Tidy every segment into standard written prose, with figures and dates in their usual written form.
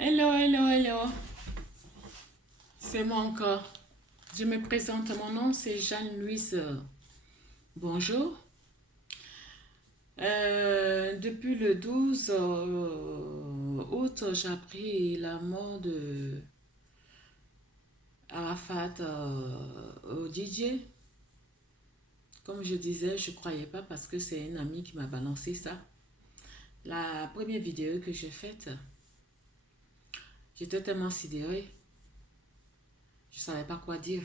Hello, hello, hello. C'est moi encore. Je me présente, mon nom c'est Jeanne-Louise. Bonjour. Depuis le 12 août, j'ai appris la mort de Arafat au DJ. Comme je disais, je ne croyais pas parce que c'est un ami qui m'a balancé ça. La première vidéo que j'ai faite, j'étais tellement sidérée. Je ne savais pas quoi dire.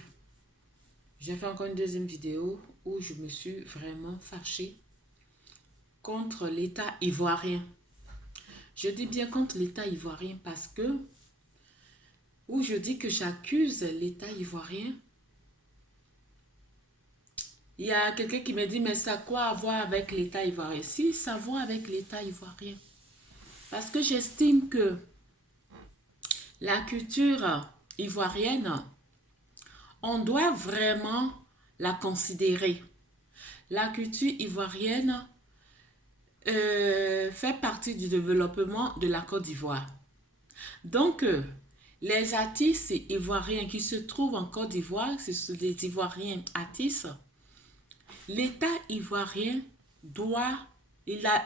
J'ai fait encore une deuxième vidéo où je me suis vraiment fâchée contre l'État ivoirien. Je dis bien contre l'État ivoirien parce que, où je dis que j'accuse l'État ivoirien, il y a quelqu'un qui me dit, mais ça a quoi à voir avec l'État ivoirien? Si, ça a à voir avec l'État ivoirien. Parce que j'estime que la culture ivoirienne, on doit vraiment la considérer. La culture ivoirienne fait partie du développement de la Côte d'Ivoire. Donc, les artistes ivoiriens qui se trouvent en Côte d'Ivoire, ce sont des Ivoiriens artistes. L'État ivoirien il a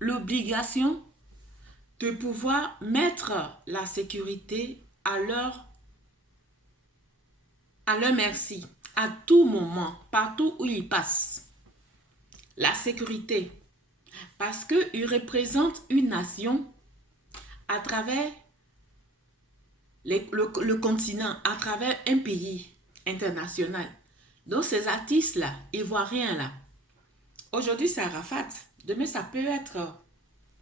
l'obligation de pouvoir mettre la sécurité à leur merci, à tout moment, partout où ils passent. La sécurité, parce qu'ils représentent une nation à travers le continent, à travers un pays international. Donc ces artistes-là, ivoiriens-là, aujourd'hui c'est Arafat, demain ça peut être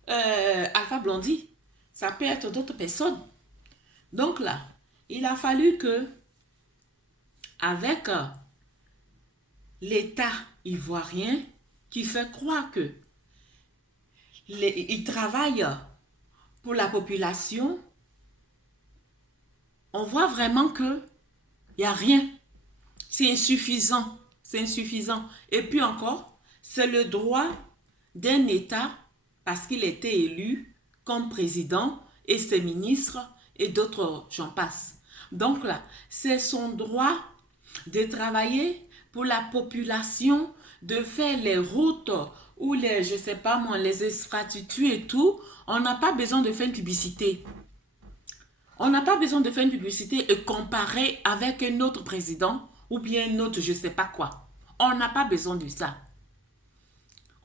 Alpha Blondy, ça peut être d'autres personnes. Donc là, il a fallu que, avec l'État ivoirien, qui fait croire que il travaille pour la population, on voit vraiment que il n'y a rien. C'est insuffisant. C'est insuffisant. Et puis encore, c'est le droit d'un État, parce qu'il était élu comme président et ses ministres et d'autres, j'en passe. Donc là, c'est son droit de travailler pour la population, de faire les routes ou les, je sais pas moi, les infrastructures et tout. On n'a pas besoin de faire une publicité. On n'a pas besoin de faire une publicité et comparer avec un autre président ou bien un autre je ne sais pas quoi. On n'a pas besoin de ça.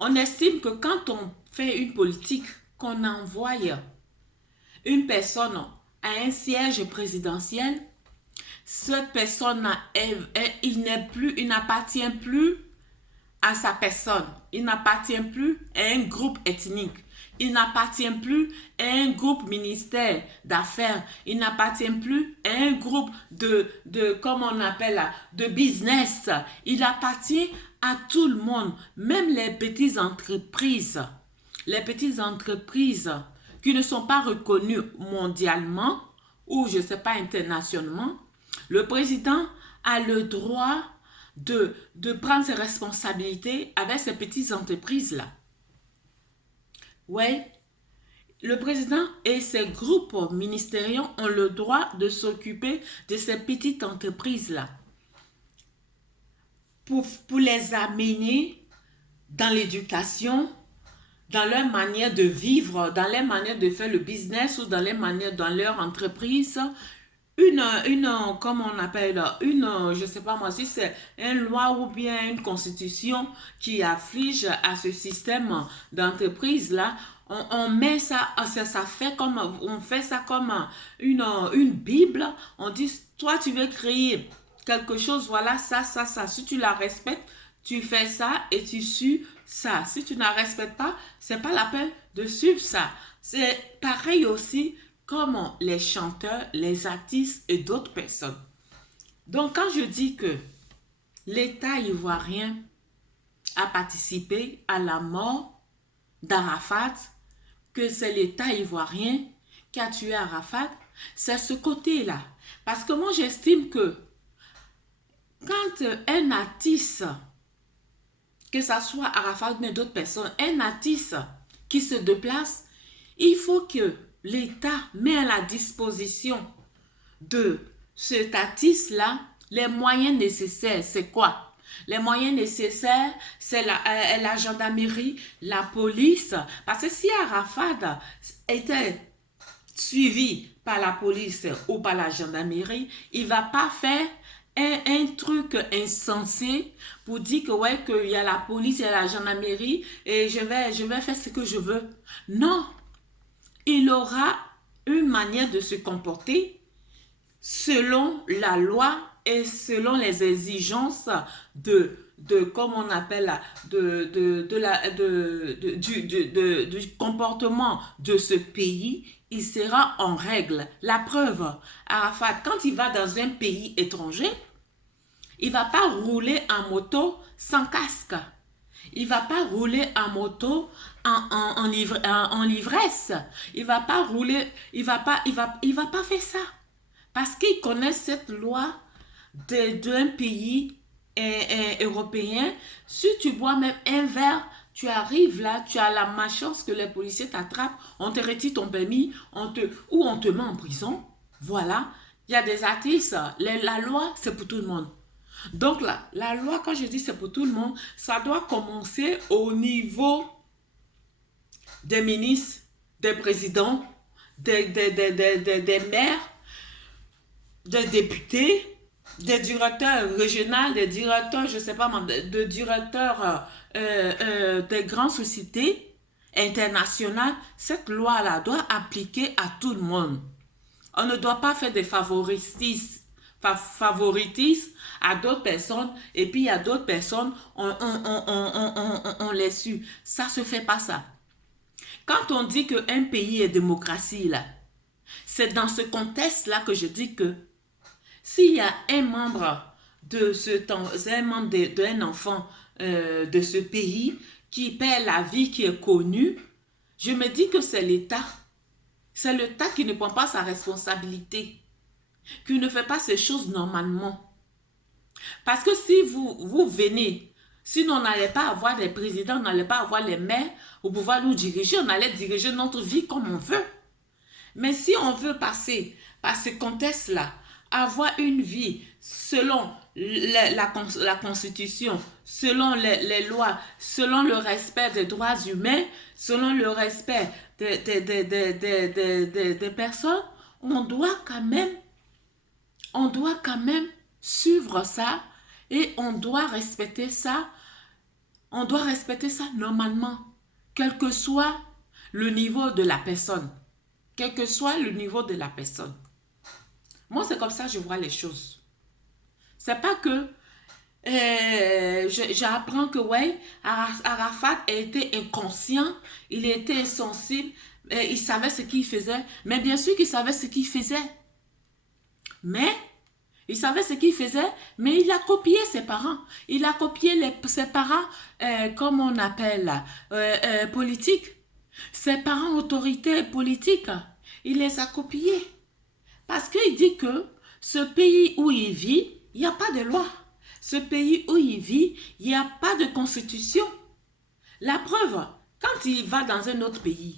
On estime que quand on fait une politique, qu'on envoie une personne à un siège présidentiel, cette personne, il n'appartient plus à sa personne. Il n'appartient plus à un groupe ethnique. Il n'appartient plus à un groupe ministère d'affaires. Il n'appartient plus à un groupe comme on appelle là, de business. Il appartient à tout le monde, même les petites entreprises. Les petites entreprises qui ne sont pas reconnues mondialement ou je ne sais pas internationalement. Le président a le droit de prendre ses responsabilités avec ces petites entreprises-là. Oui, le président et ses groupes ministériels ont le droit de s'occuper de ces petites entreprises-là pour les amener dans l'éducation, dans leur manière de vivre, dans leur manière de faire le business ou dans leur entreprise, comme on appelle, je sais pas moi, si c'est une loi ou bien une constitution qui afflige à ce système d'entreprise là, on met ça, on fait ça comme une Bible, on dit, toi tu veux créer quelque chose, voilà, ça, si tu la respectes, tu fais ça et tu suis ça. Si tu ne la respectes pas, c'est pas la peine de suivre ça. C'est pareil aussi comme les chanteurs, les artistes et d'autres personnes. Donc, quand je dis que l'État ivoirien a participé à la mort d'Arafat, que c'est l'État ivoirien qui a tué Arafat, c'est ce côté-là. Parce que moi, j'estime que quand un artiste, que ce soit Arafat ou d'autres personnes, un artiste qui se déplace, il faut que l'État met à la disposition de cet artiste-là les moyens nécessaires. C'est quoi? Les moyens nécessaires, c'est la gendarmerie, la police. Parce que si Arafat était suivi par la police ou par la gendarmerie, il ne va pas faire un truc insensé pour dire que ouais, qu'il y a la police, il y a la gendarmerie et je vais faire ce que je veux. Non, il aura une manière de se comporter selon la loi et selon les exigences comme on appelle, du comportement de ce pays. Il sera en règle. La preuve, Arafat, quand il va dans un pays étranger, il ne va pas rouler en moto sans casque. Il ne va pas rouler en moto en l'ivresse. Il ne va pas rouler, il va pas faire ça. Parce qu'il connaît cette loi d'un pays européen. Si tu bois même un verre, tu arrives là, tu as la malchance que les policiers t'attrapent, on te retire ton permis, ou on te met en prison. Voilà. Il y a des artistes, la loi, c'est pour tout le monde. Donc la loi, quand je dis c'est pour tout le monde, ça doit commencer au niveau des ministres, des présidents, des maires, des députés, des directeurs régionaux, des directeurs, je ne sais pas, des directeurs des grandes sociétés internationales. Cette loi-là doit appliquer à tout le monde. On ne doit pas faire des favoritismes à d'autres personnes et puis à d'autres personnes, on les suit. Ça ne se fait pas ça. Quand on dit qu'un pays est démocratie, là, c'est dans ce contexte-là que je dis que s'il y a un membre d'un enfant de ce pays qui perd la vie, qui est connu, je me dis que c'est l'État. C'est l'État qui ne prend pas sa responsabilité, qui ne fait pas ces choses normalement. Parce que si vous venez, si on n'allait pas avoir des présidents, on n'allait pas avoir les maires pour pouvoir nous diriger, on allait diriger notre vie comme on veut. Mais si on veut passer par ce contexte-là, avoir une vie selon la Constitution, selon les lois, selon le respect des droits humains, selon le respect des personnes, on doit quand même suivre ça et on doit respecter ça normalement, quel que soit le niveau de la personne. Quel que soit le niveau de la personne. Moi, c'est comme ça que je vois les choses. C'est pas que j'apprends que ouais, Arafat a été inconscient, il était insensible, il savait ce qu'il faisait. Mais bien sûr qu'il savait ce qu'il faisait. Mais il savait ce qu'il faisait, mais il a copié ses parents. Il a copié ses parents, comme on appelle, politiques. Ses parents autorités politiques. Il les a copiés. Parce qu'il dit que ce pays où il vit, il n'y a pas de loi. Ce pays où il vit, il n'y a pas de constitution. La preuve, quand il va dans un autre pays,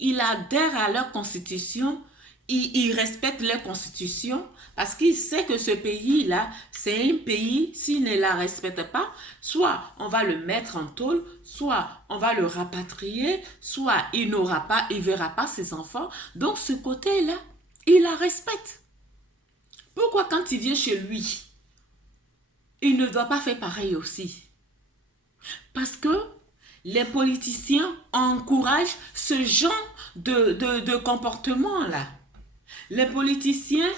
il adhère à leur constitution, il respecte leur constitution parce qu'il sait que ce pays-là, c'est un pays, s'il ne la respecte pas, soit on va le mettre en tôle, soit on va le rapatrier, soit il ne verra pas ses enfants. Donc ce côté-là, il la respecte. Pourquoi quand il vient chez lui, il ne doit pas faire pareil aussi? Parce que les politiciens encouragent ce genre de comportement-là. Les politiciens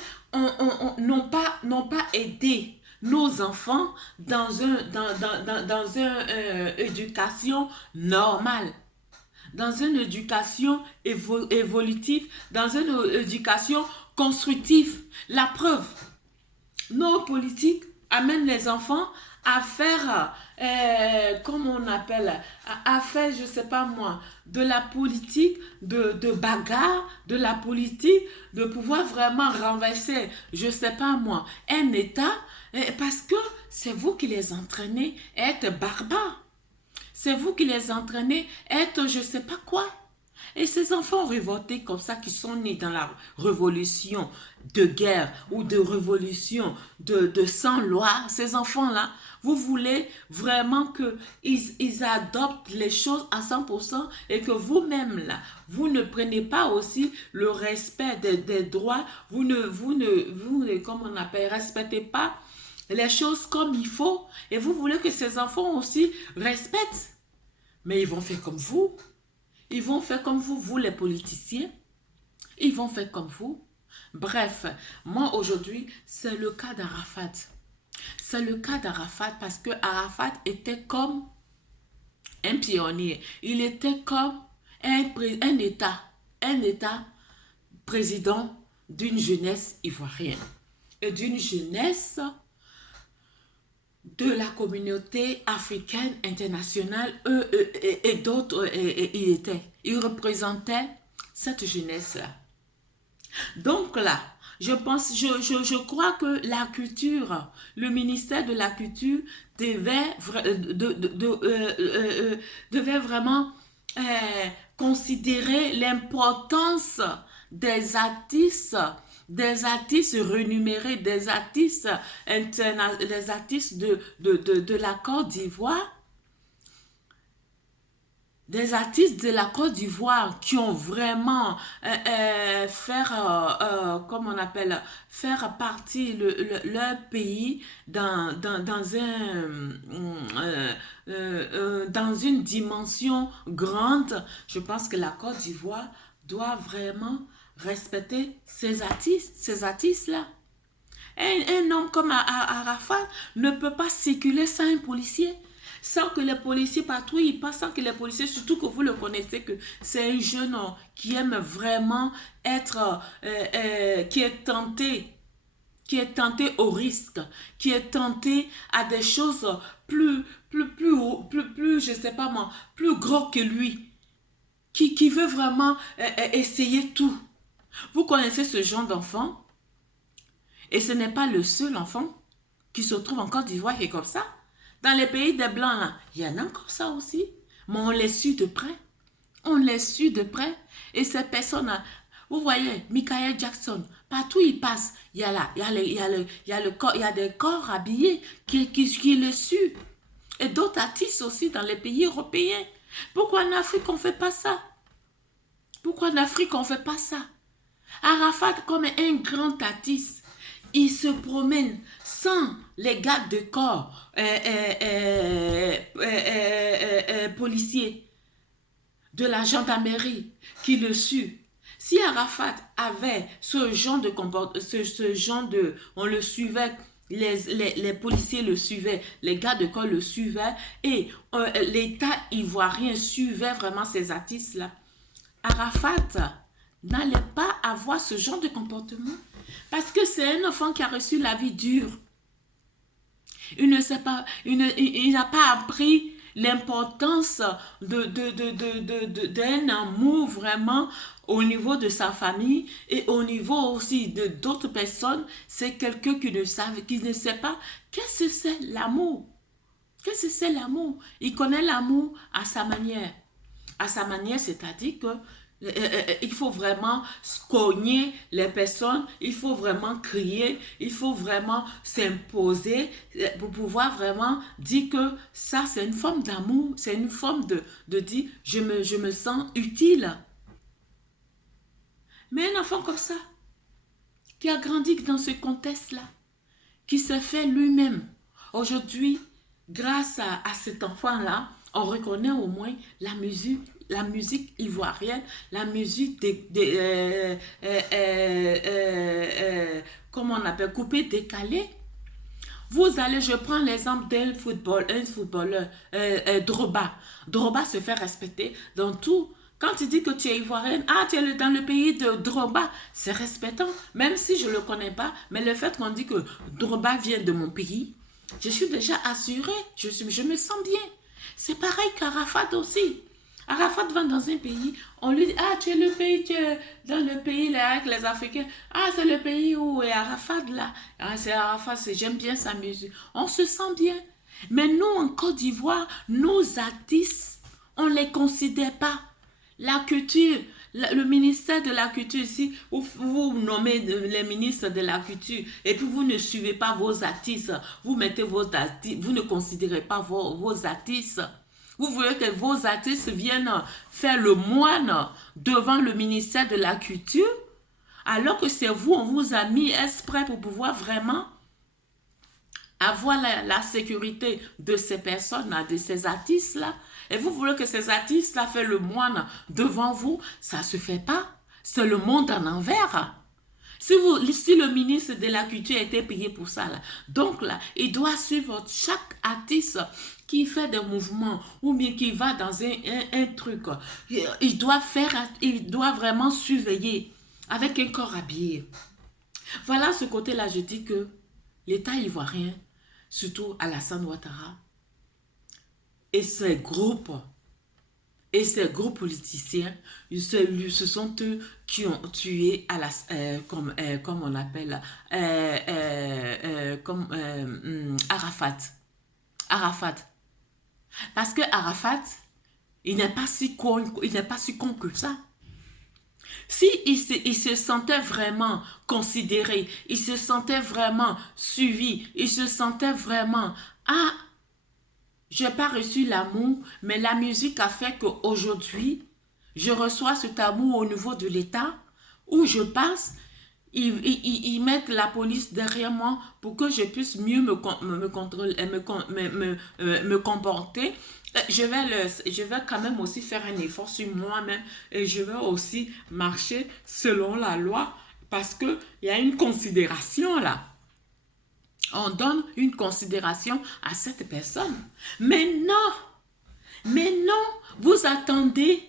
n'ont pas aidé nos enfants dans une éducation normale, dans une éducation évolutive, dans une éducation constructive. La preuve, nos politiques amènent les enfants à faire, comment on appelle, à faire, je sais pas moi, de la politique de bagarre, de la politique de pouvoir vraiment renverser, je sais pas moi, un État, parce que c'est vous qui les entraînez à être barbares. C'est vous qui les entraînez à être je sais pas quoi. Et ces enfants révoltés comme ça, qui sont nés dans la révolution de guerre ou de révolution de sans-loi, ces enfants-là, vous voulez vraiment qu'ils adoptent les choses à 100% et que vous-même, là, vous ne prenez pas aussi le respect des droits, comme on appelle, respectez pas les choses comme il faut et vous voulez que ces enfants aussi respectent. Mais ils vont faire comme vous. Ils vont faire comme vous, vous les politiciens. Ils vont faire comme vous. Bref, moi aujourd'hui, c'est le cas d'Arafat. C'est le cas d'Arafat parce que Arafat était comme un pionnier. Il était comme un État président d'une jeunesse ivoirienne et d'une jeunesse de la communauté africaine internationale et d'autres, il représentait cette jeunesse-là. Donc là, je crois que la culture, le ministère de la culture devait vraiment considérer l'importance des artistes rémunérés, des artistes de la Côte d'Ivoire, des artistes de la Côte d'Ivoire qui ont vraiment comme on appelle, faire partie leur pays dans une dimension grande. Je pense que la Côte d'Ivoire doit vraiment respecter ces artistes-là. Un homme comme Arafat ne peut pas circuler sans un policier, sans que les policiers patrouillent, pas sans que les policiers, surtout que vous le connaissez, que c'est un jeune homme qui aime vraiment être, qui est tenté au risque, qui est tenté à des choses je sais pas moi, plus gros que lui, qui veut vraiment essayer tout. Vous connaissez ce genre d'enfant? Et ce n'est pas le seul enfant qui se trouve en Côte d'Ivoire qui est comme ça. Dans les pays des Blancs, là, il y en a encore ça aussi. Mais on les suit de près. On les suit de près. Et ces personnes-là, vous voyez, Michael Jackson, partout il passe, il y a des corps habillés qui le suivent. Et d'autres artistes aussi dans les pays européens. Pourquoi en Afrique on ne fait pas ça? Pourquoi en Afrique on ne fait pas ça? Arafat, comme un grand artiste, il se promène sans les gardes de corps policiers de la gendarmerie qui le suit. Si Arafat avait ce genre de on le suivait, les policiers le suivaient, les gardes de corps le suivaient et l'État ivoirien suivait vraiment ces artistes-là, Arafat n'allait pas avoir ce genre de comportement. Parce que c'est un enfant qui a reçu la vie dure. Il ne sait pas, il n'a pas appris l'importance d'un amour vraiment au niveau de sa famille et au niveau aussi de d'autres personnes. C'est quelqu'un qui ne sait pas qu'est-ce que c'est l'amour. Qu'est-ce que c'est l'amour? Il connaît l'amour à sa manière. À sa manière, c'est-à-dire que il faut vraiment cogner les personnes, il faut vraiment crier, il faut vraiment s'imposer pour pouvoir vraiment dire que ça c'est une forme d'amour, c'est une forme de dire je me sens utile. Mais un enfant comme ça, qui a grandi dans ce contexte-là, qui s'est fait lui-même, aujourd'hui, grâce à cet enfant-là, on reconnaît au moins la musique ivoirienne, la musique comment on appelle, coupée, décalée. Vous allez, je prends l'exemple un footballeur, Drogba. Drogba se fait respecter dans tout. Quand tu dis que tu es ivoirienne, tu es dans le pays de Drogba, c'est respectant, même si je ne le connais pas, mais le fait qu'on dit que Drogba vient de mon pays, je suis déjà assurée, je me sens bien. C'est pareil qu'Arafat aussi. Arafat va dans un pays, on lui dit, tu es dans le pays là, avec les Africains. C'est le pays où est Arafat là. C'est Arafat, j'aime bien sa musique. On se sent bien. Mais nous, en Côte d'Ivoire, nos artistes, on ne les considère pas. La culture, le ministère de la culture ici, vous nommez les ministres de la culture et puis vous ne suivez pas vos artistes, vous mettez vos artistes, vous ne considérez pas vos artistes. Vous voulez que vos artistes viennent faire le moine devant le ministère de la culture, alors que c'est vous, on vous a mis exprès pour pouvoir vraiment avoir la sécurité de ces personnes-là, de ces artistes-là. Et vous voulez que ces artistes-là fassent le moine devant vous, ça ne se fait pas. C'est le monde en envers. Si le ministre de la culture était payé pour ça, là, donc là, il doit suivre chaque artiste qui fait des mouvements ou bien qui va dans un truc. Il doit vraiment surveiller avec un corps habillé. Voilà ce côté-là, je dis que l'État ivoirien, surtout Alassane Ouattara, et ses groupes politiciens, ce sont eux qui ont tué comme on l'appelle, Arafat. Arafat. Parce que Arafat, il n'est pas si con que ça. Si il se sentait vraiment considéré, il se sentait vraiment suivi, il se sentait vraiment, je n'ai pas reçu l'amour, mais la musique a fait qu'aujourd'hui, je reçois cet amour au niveau de l'État, où je passe, ils mettent la police derrière moi pour que je puisse mieux me comporter. Je vais quand même aussi faire un effort sur moi-même et je vais aussi marcher selon la loi parce qu'il y a une considération là. On donne une considération à cette personne. Mais non, vous attendez,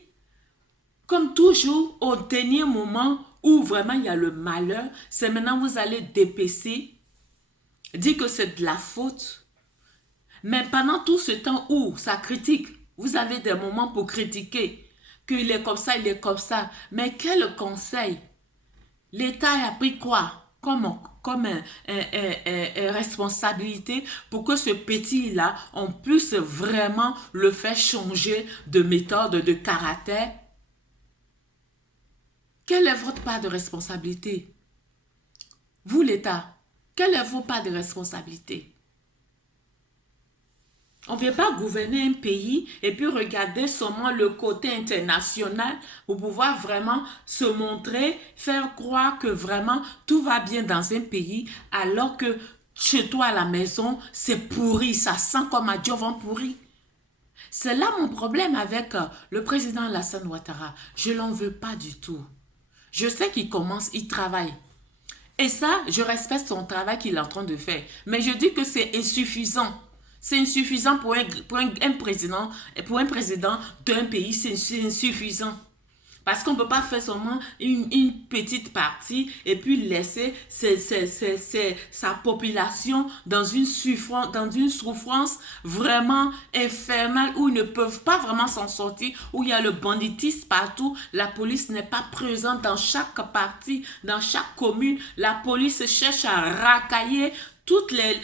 comme toujours, au dernier moment où vraiment il y a le malheur, c'est maintenant vous allez dépecer, dire que c'est de la faute. Mais pendant tout ce temps où ça critique, vous avez des moments pour critiquer, qu'il est comme ça, il est comme ça. Mais quel conseil? L'État a pris quoi comme responsabilité pour que ce petit-là, on puisse vraiment le faire changer de méthode, de caractère? Quelle est votre part de responsabilité? Vous, l'État, quelle est votre part de responsabilité? On ne vient pas gouverner un pays et puis regarder seulement le côté international pour pouvoir vraiment se montrer, faire croire que vraiment tout va bien dans un pays alors que chez toi à la maison, c'est pourri, ça sent comme un jovan pourri. C'est là mon problème avec le président Alassane Ouattara. Je ne l'en veux pas du tout. Je sais qu'il commence, il travaille. Et ça, je respecte son travail qu'il est en train de faire. Mais je dis que c'est insuffisant. C'est insuffisant pour un président d'un pays, c'est insuffisant. Parce qu'on ne peut pas faire seulement une petite partie et puis laisser sa population dans une souffrance vraiment infernale où ils ne peuvent pas vraiment s'en sortir, où il y a le banditisme partout, la police n'est pas présente dans chaque partie, dans chaque commune, la police cherche à racailler toutes les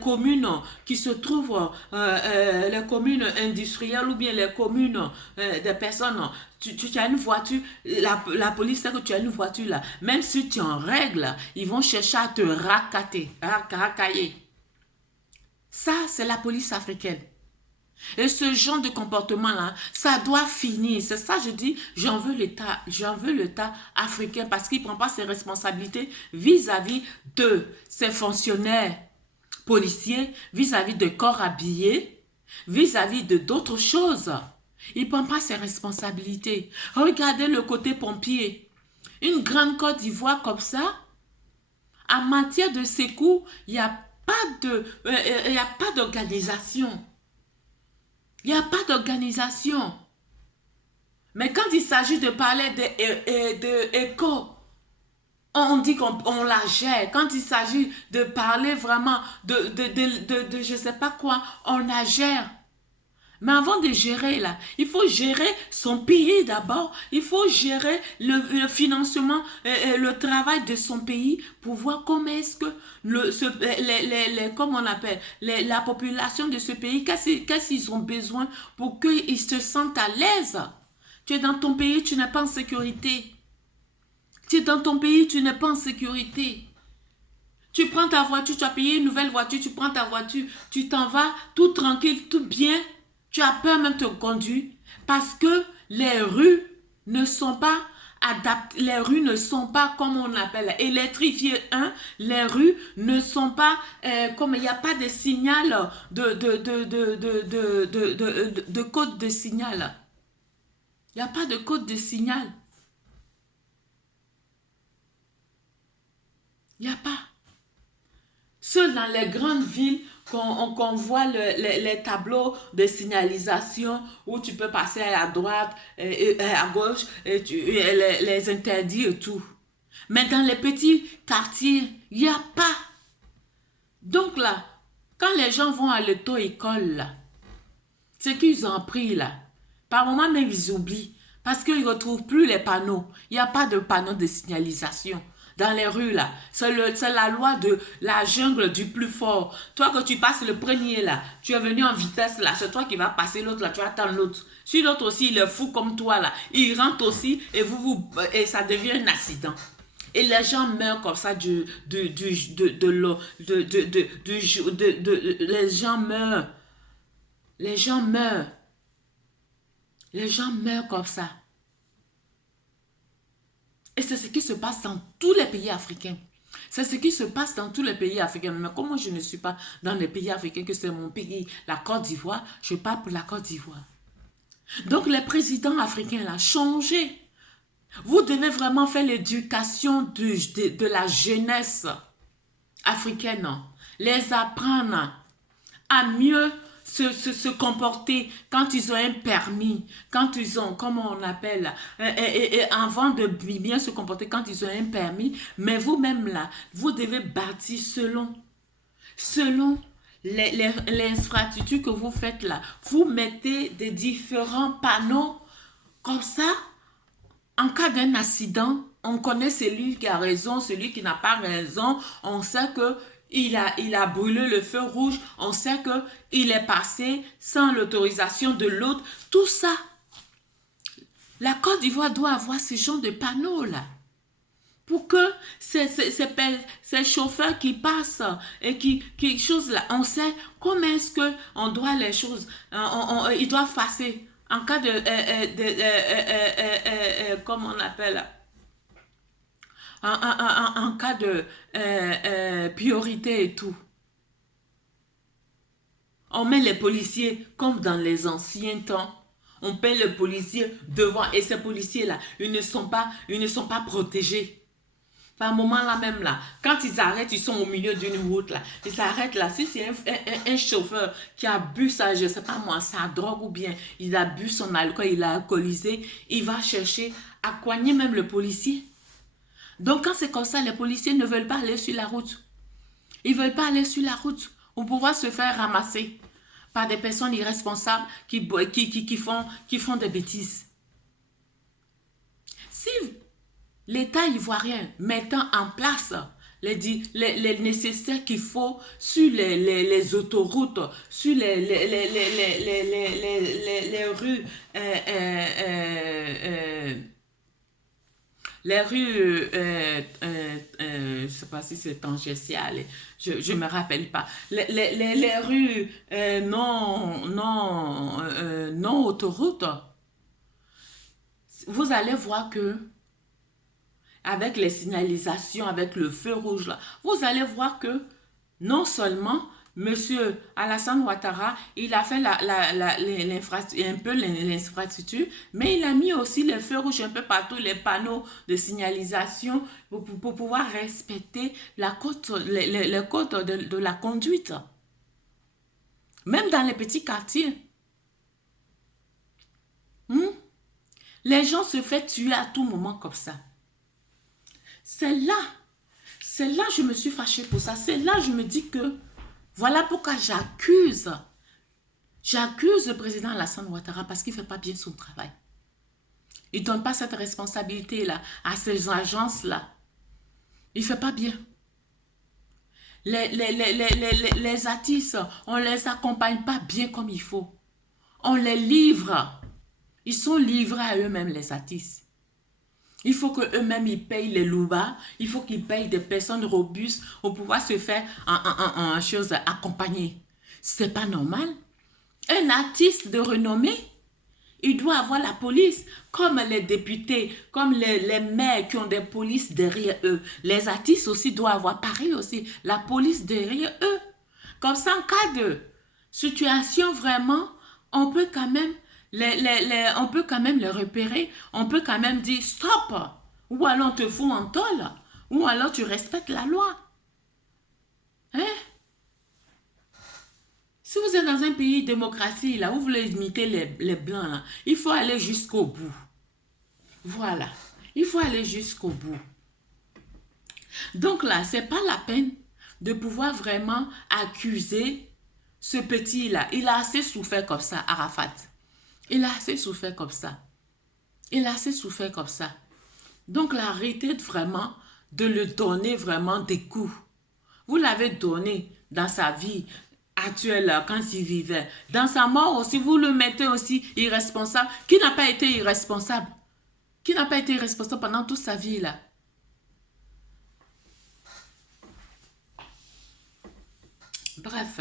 communes qui se trouvent, les communes industrielles ou bien les communes des personnes, tu as une voiture, la police sait que tu as une voiture là, même si tu es en règle, ils vont chercher à te racailler. Ça, c'est la police africaine. Et ce genre de comportement-là, ça doit finir. C'est ça, je dis, j'en veux l'État africain parce qu'il ne prend pas ses responsabilités vis-à-vis de ses fonctionnaires policiers, vis-à-vis de corps habillés, vis-à-vis de d'autres choses. Il ne prend pas ses responsabilités. Regardez le côté pompier. Une grande Côte d'Ivoire comme ça, en matière de secours, il n'y a pas d'organisation. Il n'y a pas d'organisation. Mais quand il s'agit de parler d'éco, on dit qu'on la gère. Quand il s'agit de parler vraiment de je ne sais pas quoi, on la gère. Mais avant de gérer là, il faut gérer son pays d'abord. Il faut gérer le financement, le travail de son pays pour voir comment est-ce que comment on appelle, la population de ce pays, qu'est-ce qu'ils ont besoin pour qu'ils se sentent à l'aise. Tu es dans ton pays, tu n'es pas en sécurité. Tu es dans ton pays, tu n'es pas en sécurité. Tu prends ta voiture, tu as payé une nouvelle voiture, tu prends ta voiture, tu t'en vas tout tranquille, tout bien. Tu as peur même de te conduire parce que les rues ne sont pas adaptées, les rues ne sont pas comme on appelle électrifiées. Les rues ne sont pas comme il n'y a pas de signal de code de signal. Il n'y a pas de code de signal. Il n'y a pas. Seuls dans les grandes villes qu'on voit les tableaux de signalisation où tu peux passer à droite, à gauche, les interdits et tout. Mais dans les petits quartiers, il n'y a pas. Donc là, quand les gens vont à l'auto-école, là, ce qu'ils ont appris là, par moments même ils oublient parce qu'ils ne retrouvent plus les panneaux. Il n'y a pas de panneaux de signalisation. Dans les rues, là, c'est la loi de la jungle du plus fort. Toi, que tu passes le premier, là, tu es venu en vitesse, là, c'est toi qui vas passer l'autre, là, tu attends l'autre. Si l'autre aussi, il est fou comme toi, là, il rentre aussi et et ça devient un accident. Et les gens meurent comme ça les gens meurent. Les gens meurent. Les gens meurent comme ça. Et c'est ce qui se passe dans tous les pays africains. C'est ce qui se passe dans tous les pays africains. Mais comme moi, je ne suis pas dans les pays africains, que c'est mon pays, la Côte d'Ivoire, je parle pour la Côte d'Ivoire. Donc, les présidents africains, là, changez. Vous devez vraiment faire l'éducation de la jeunesse africaine. Les apprendre à mieux se comporter quand ils ont un permis, quand ils ont, comment on appelle, et avant de bien se comporter quand ils ont un permis, mais vous-même là, vous devez bâtir selon les infrastructures que vous faites là. Vous mettez des différents panneaux comme ça, en cas d'un accident, on connaît celui qui a raison, celui qui n'a pas raison, on sait que il a brûlé le feu rouge, on sait qu'il est passé sans l'autorisation de l'autre. Tout ça, la Côte d'Ivoire doit avoir ce genre de panneaux-là. Pour que ces chauffeurs qui passent et qui choses là, on sait comment est-ce qu'on doit les choses, ils doivent passer en cas comment on appelle, en cas de priorité et tout. On met les policiers comme dans les anciens temps. On paie les policiers devant et ces policiers-là, ils ne sont pas protégés. Par moment là même là, quand ils arrêtent, ils sont au milieu d'une route là. Ils s'arrêtent là. Si c'est un chauffeur qui a bu ça, je ne sais pas moi, sa drogue ou bien il a bu son alcool, il a alcoolisé, il va chercher à coigner même le policier. Donc quand c'est comme ça, les policiers ne veulent pas aller sur la route. Ils ne veulent pas aller sur la route pour pouvoir se faire ramasser par des personnes irresponsables qui font des bêtises. Si l'État ivoirien mettant en place les nécessaires qu'il faut sur les autoroutes, sur les rues, je ne sais pas si c'est tangential, je ne me rappelle pas, les rues non autoroutes, vous allez voir que avec les signalisations, avec le feu rouge, là, vous allez voir que non seulement Monsieur Alassane Ouattara, il a fait un peu l'infrastructure, mais il a mis aussi les feux rouges un peu partout, les panneaux de signalisation pour pouvoir respecter les codes de la conduite. Même dans les petits quartiers. Les gens se font tuer à tout moment comme ça. C'est là je me suis fâchée pour ça. C'est là je me dis que voilà pourquoi j'accuse le président Alassane Ouattara parce qu'il ne fait pas bien son travail. Il ne donne pas cette responsabilité-là à ces agences-là. Il ne fait pas bien. Les artistes, on ne les accompagne pas bien comme il faut. On les livre. Ils sont livrés à eux-mêmes, les artistes. Il faut qu'eux-mêmes, ils payent les loubas. Il faut qu'ils payent des personnes robustes pour pouvoir se faire en chose accompagner. C'est pas normal. Un artiste de renommée, il doit avoir la police, comme les députés, comme les maires qui ont des polices derrière eux. Les artistes aussi doivent avoir pareil aussi, la police derrière eux. Comme ça, en cas de situation vraiment, on peut quand même on peut quand même les repérer, on peut quand même dire stop, ou alors on te fout en tôle, ou alors tu respectes la loi. Hein? Si vous êtes dans un pays démocratie, là, où vous voulez imiter les blancs, là, il faut aller jusqu'au bout. Voilà. Il faut aller jusqu'au bout. Donc là, c'est pas la peine de pouvoir vraiment accuser ce petit-là. Il a assez souffert comme ça, Arafat. Il a assez souffert comme ça. Il a assez souffert comme ça. Donc là, arrêtez vraiment de le donner vraiment des coups. Vous l'avez donné dans sa vie actuelle, là, quand il vivait. Dans sa mort aussi, vous le mettez aussi irresponsable. Qui n'a pas été irresponsable? Qui n'a pas été irresponsable pendant toute sa vie, là? Bref.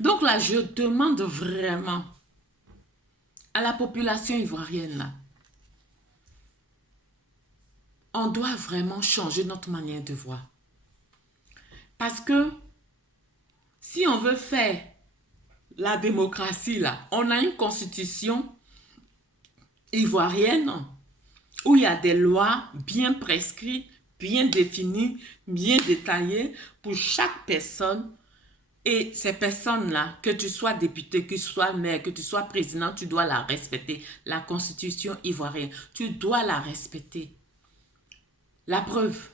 Donc là, je demande vraiment à la population ivoirienne, là, on doit vraiment changer notre manière de voir. Parce que si on veut faire la démocratie, là, on a une constitution ivoirienne où il y a des lois bien prescrites, bien définies, bien détaillées pour chaque personne. Et ces personnes-là, que tu sois député, que tu sois maire, que tu sois président, tu dois la respecter. La constitution ivoirienne, tu dois la respecter. La preuve,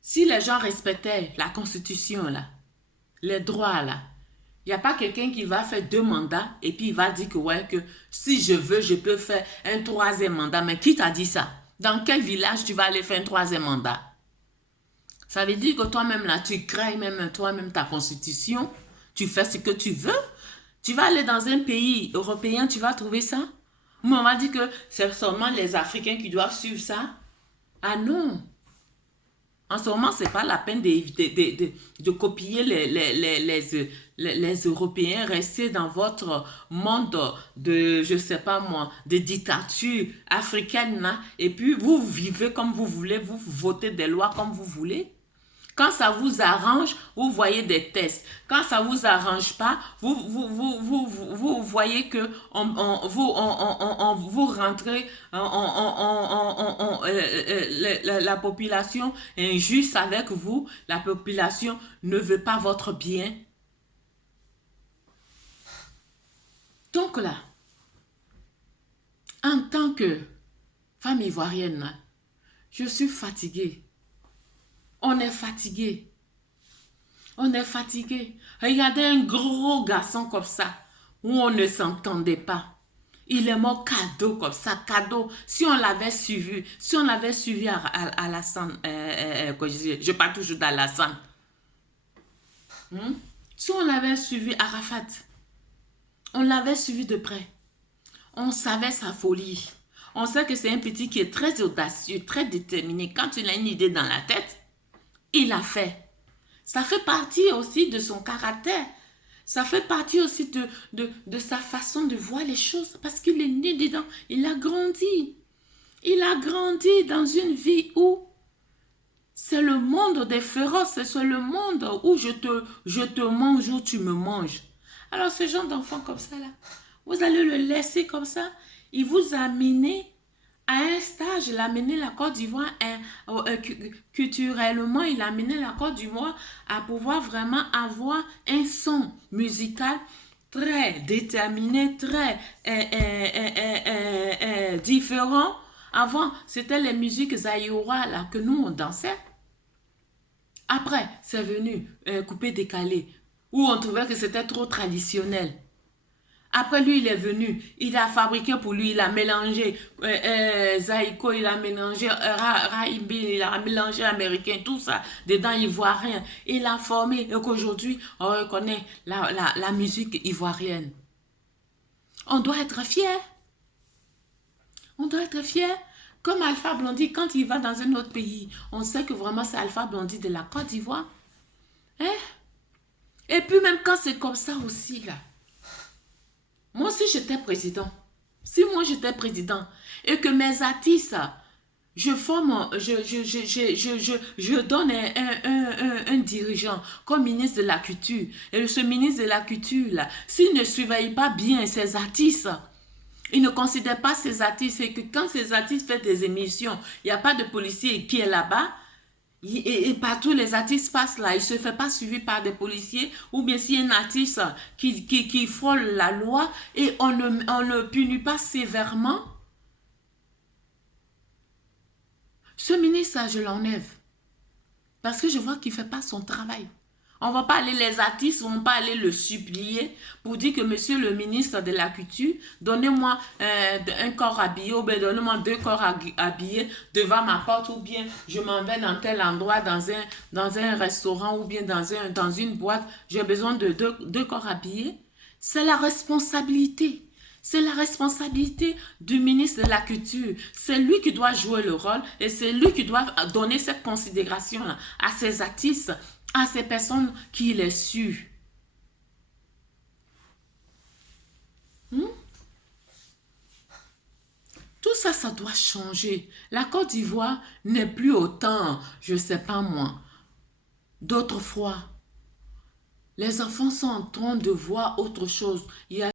si les gens respectaient la constitution, là, les droits, là, il n'y a pas quelqu'un qui va faire 2 mandats et puis il va dire que, ouais, que si je veux, je peux faire un 3e mandat. Mais qui t'a dit ça? Dans quel village tu vas aller faire un 3e mandat? Ça veut dire que toi-même, là, tu crées même toi-même ta constitution. Tu fais ce que tu veux. Tu vas aller dans un pays européen, tu vas trouver ça. Mais on va dire que c'est seulement les Africains qui doivent suivre ça. Ah non. En ce moment, ce n'est pas la peine de copier les Européens. Restez dans votre monde de, je ne sais pas moi, de dictature africaine. Là, et puis, vous vivez comme vous voulez, vous votez des lois comme vous voulez. Quand ça vous arrange, vous voyez des tests. Quand ça ne vous arrange pas, vous voyez que vous rentrez, la population est injuste avec vous. La population ne veut pas votre bien. Donc là, en tant que femme ivoirienne, je suis fatiguée. On est fatigué. On est fatigué. Regardez un gros garçon comme ça, où on ne s'entendait pas. Il est mort cadeau comme ça, cadeau. Si on l'avait suivi à Alassane, je parle toujours d'Alassane. Si on l'avait suivi à Arafat, on l'avait suivi de près. On savait sa folie. On sait que c'est un petit qui est très audacieux, très déterminé. Quand il a une idée dans la tête, il l'a fait. Ça fait partie aussi de son caractère. Ça fait partie aussi de sa façon de voir les choses. Parce qu'il est né dedans. Il a grandi. Il a grandi dans une vie où c'est le monde des féroces. C'est le monde où je te mange, où tu me manges. Alors ce genre d'enfant comme ça, là, vous allez le laisser comme ça. Il vous a amené à un stage, il a amené la Côte d'Ivoire culturellement, il a amené la Côte d'Ivoire à pouvoir vraiment avoir un son musical très déterminé, très différent. Avant, c'était les musiques zaïrois là que nous on dansait. Après, c'est venu coupé-décalé, où on trouvait que c'était trop traditionnel. Après lui, il est venu, il a fabriqué pour lui, il a mélangé Zaïko, il a mélangé Raïbi, il a mélangé américain, tout ça, dedans ivoirien. Il a formé, et qu'aujourd'hui, on reconnaît la musique ivoirienne. On doit être fier. On doit être fier. Comme Alpha Blondy, quand il va dans un autre pays, on sait que vraiment c'est Alpha Blondy de la Côte d'Ivoire. Hein? Et puis même quand c'est comme ça aussi, là. Moi, si j'étais président, et que mes artistes, je donne un dirigeant comme ministre de la Culture. Et ce ministre de la Culture, là, s'il ne surveille pas bien ses artistes, il ne considère pas ces artistes et que quand ces artistes font des émissions, il n'y a pas de policier qui est là-bas. Et partout les artistes passent là, il ne se fait pas suivi par des policiers. Ou bien s'il y a un artiste qui frôle la loi et on ne punit pas sévèrement, ce ministre, je l'enlève. Parce que je vois qu'il ne fait pas son travail. On va pas aller, les artistes ne vont pas aller le supplier pour dire que monsieur le ministre de la Culture, donnez-moi un corps habillé ou bien donnez-moi 2 corps habillés devant ma porte ou bien je m'en vais dans tel endroit, dans un restaurant ou bien dans une boîte, j'ai besoin de 2 corps habillés. C'est la responsabilité. C'est la responsabilité du ministre de la Culture. C'est lui qui doit jouer le rôle et c'est lui qui doit donner cette considération à ses artistes, à ces personnes qui les suivent. Tout ça, ça doit changer. La Côte d'Ivoire n'est plus autant, je ne sais pas moi, d'autrefois. Les enfants sont en train de voir autre chose. Il y a